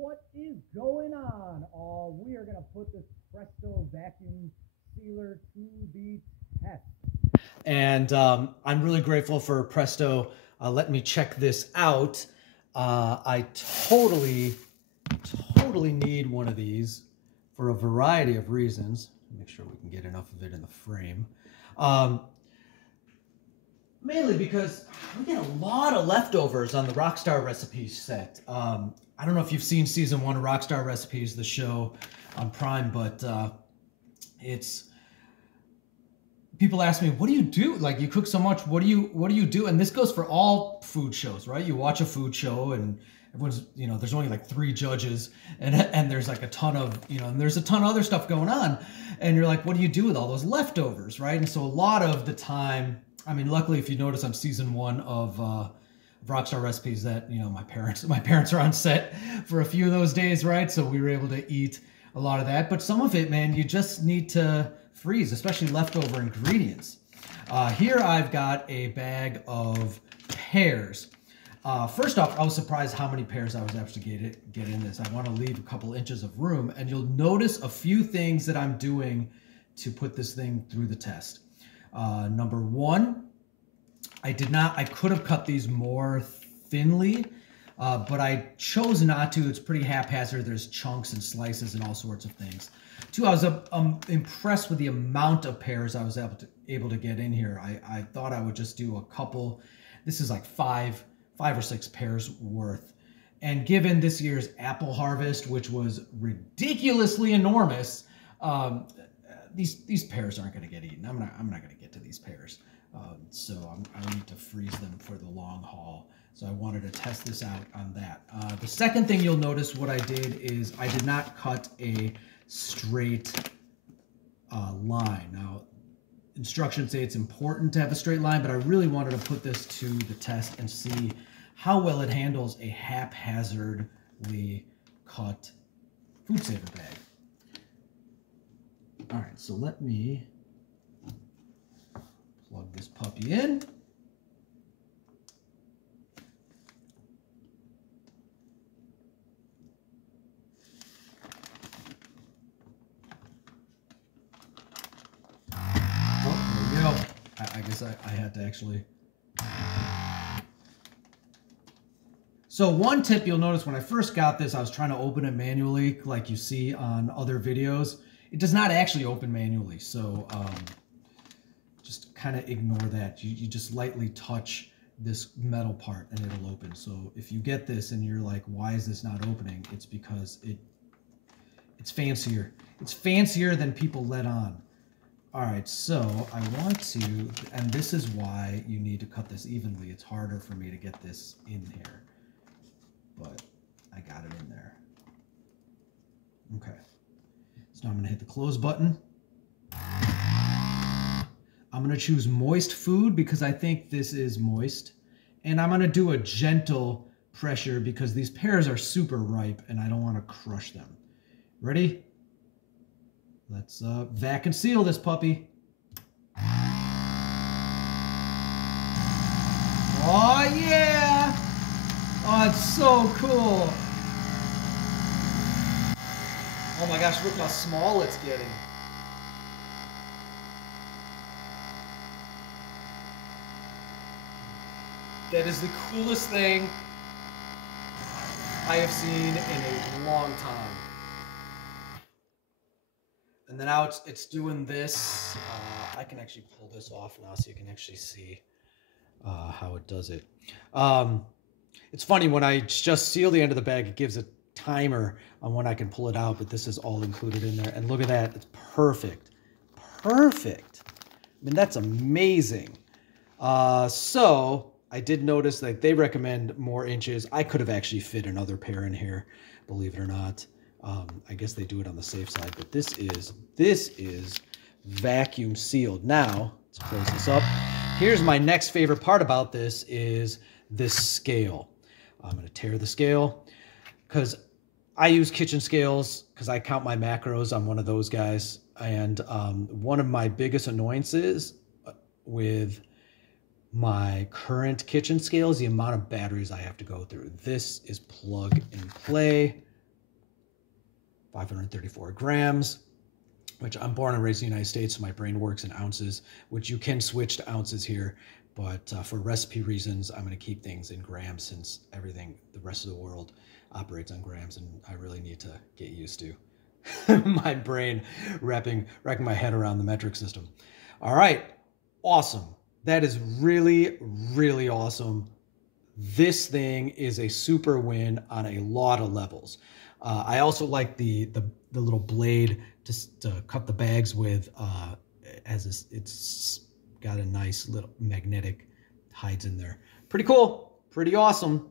what is going on? We are going to put this Presto vacuum sealer to the test. And I'm really grateful for Presto letting me check this out. I totally need one of these for a variety of reasons. Make sure we can get enough of it in the frame. Mainly because we get a lot of leftovers on the Rockstar Recipes set. I don't know if you've seen season 1 of Rockstar Recipes, the show on Prime, but it's... People ask me, what do you do? Like, you cook so much, what do you do? And this goes for all food shows, right? You watch a food show and everyone's, you know, there's only like 3 judges and there's like a ton of, you know, and there's a ton of other stuff going on. And you're like, what do you do with all those leftovers, right? And so a lot of the time, I mean, luckily, if you notice on season 1 of Rockstar Recipes that, you know, my parents are on set for a few of those days, right? So we were able to eat a lot of that. But some of it, man, you just need to freeze, especially leftover ingredients. Here I've got a bag of pears. First off, I was surprised how many pears I was able to get in this. I want to leave a couple inches of room, and you'll notice a few things that I'm doing to put this thing through the test. Number 1, I could have cut these more thinly, but I chose not to. It's pretty haphazard. There's chunks and slices and all sorts of things. 2, I was impressed with the amount of pears I was able to get in here. I thought I would just do a couple. This is like 5 or 6 pears worth. And given this year's apple harvest, which was ridiculously enormous, these pears aren't going to get eaten. I'm not going to get to these pears. So I need to freeze them for the long haul. So I wanted to test this out on that. The second thing you'll notice what I did is I did not cut a straight line. Now, instructions say it's important to have a straight line, but I really wanted to put this to the test and see how well it handles a haphazardly cut food saver bag. All right, so let me plug this puppy in. I guess I had to actually. So one tip you'll notice when I first got this, I was trying to open it manually like you see on other videos. It does not actually open manually, so just kind of ignore that. You just lightly touch this metal part and it'll open. So if you get this and you're like, why is this not opening? It's because it's fancier. It's fancier than people let on. All right, so I want to, and this is why you need to cut this evenly. It's harder for me to get this in here, but I got it in there. Okay, so now I'm gonna hit the close button. I'm gonna choose moist food because I think this is moist. And I'm gonna do a gentle pressure because these pears are super ripe and I don't wanna crush them. Ready? Let's vac and seal this puppy. Oh yeah! Oh, it's so cool. Oh my gosh, look how small it's getting. That is the coolest thing I have seen in a long time. And then now it's doing this. I can actually pull this off now so you can actually see how it does it. It's funny, when I just seal the end of the bag, it gives a timer on when I can pull it out, but this is all included in there. And look at that, it's perfect. Perfect. I mean, that's amazing. So I did notice that they recommend more inches. I could have actually fit another pair in here, believe it or not. I guess they do it on the safe side, but this is vacuum sealed. Now, let's close this up. Here's my next favorite part about this is this scale. I'm going to tear the scale because I use kitchen scales because I count my macros. I'm one of those guys. And one of my biggest annoyances with my current kitchen scale is the amount of batteries I have to go through. This is plug and play. 534 grams, which I'm born and raised in the United States, so my brain works in ounces, which you can switch to ounces here. But for recipe reasons, I'm going to keep things in grams since everything, the rest of the world operates on grams, and I really need to get used to my brain wrapping my head around the metric system. All right, awesome. That is really, really awesome. This thing is a super win on a lot of levels. I also like the little blade to cut the bags with, as it's got a nice little magnetic hides in there. Pretty cool, pretty awesome.